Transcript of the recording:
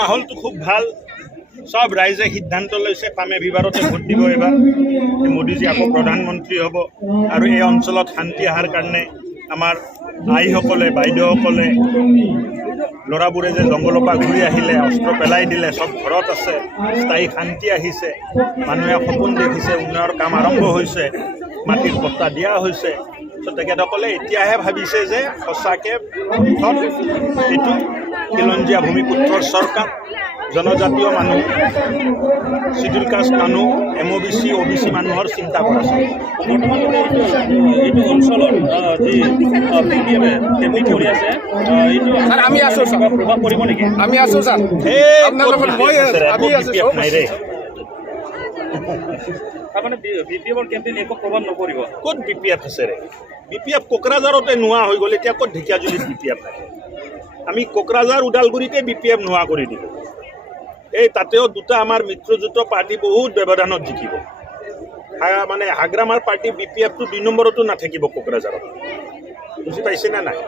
মাহলটো খুব ভাল সব ৰাইজে সিদ্ধান্ত লৈছে পামে বিবাৰতে ভোট দিব এবাৰ মোদীজি আকৌ প্ৰধানমন্ত্ৰী হ'ব আৰু এই অঞ্চলত শান্তি আহাৰ কাৰণে আমাৰ আইসকলে বাইদেউসকলে ল'ৰাবোৰে যে জংগলৰ পৰা ঘূৰি আহিলে অস্ত্ৰ পেলাই দিলে সব ঘৰত আছে স্থায়ী শান্তি আহিছে মানুহে সপোন দেখিছে উন্নয়নৰ কাম আৰম্ভ হৈছে মাটিৰ পট্টা দিয়া হৈছে তেখেতসকলে এতিয়াহে ভাবিছে যে সঁচাকৈ এইটো খিলঞ্জীয়া ভূমিপুত্ৰৰ চৰকাৰ জনজাতীয় মানুহ, শিডিউল কাষ্ট মানুহ, MOBC OBC মানুহৰ চিন্তা কৰা আছে। বৰ্তমানলৈকে এইটো অঞ্চলত যি BPF-এ কেম্পিং কৰি আছে এইটো স্যাৰ আমি আছো স্যাৰ, প্ৰভাৱ পৰিব নেকি? আমি আছো স্যাৰ। এই আপনাৰ ক'ত লগত BPF মই আছে ৰে? আমি ক'ত আছো, BPF চব নাই ৰে? তাৰমানে BPF-ৰ কেম্পেইন একো প্ৰভাৱ নপৰিব। ক'ত BPF আছে ৰে? BPF কোকৰাঝাৰতে নোহোৱা হৈ গ'ল, এতিয়া ক'ত ঢেকীয়াজুলিত BPF নাই? আমি কোকৰাঝাৰ ওদালগুৰিতে BPF নোহোৱা কৰি দিলোঁ। এই তাতেও দুটা আমাৰ মিত্ৰজোঁট পাৰ্টি বহুত ব্যৱধানত জিকিব। মানে হাগ্ৰামাৰ পাৰ্টি BPF-টো 2 নম্বৰতো নাথাকিব কোকৰাঝাৰত। বুজি পাইছে নে নাই?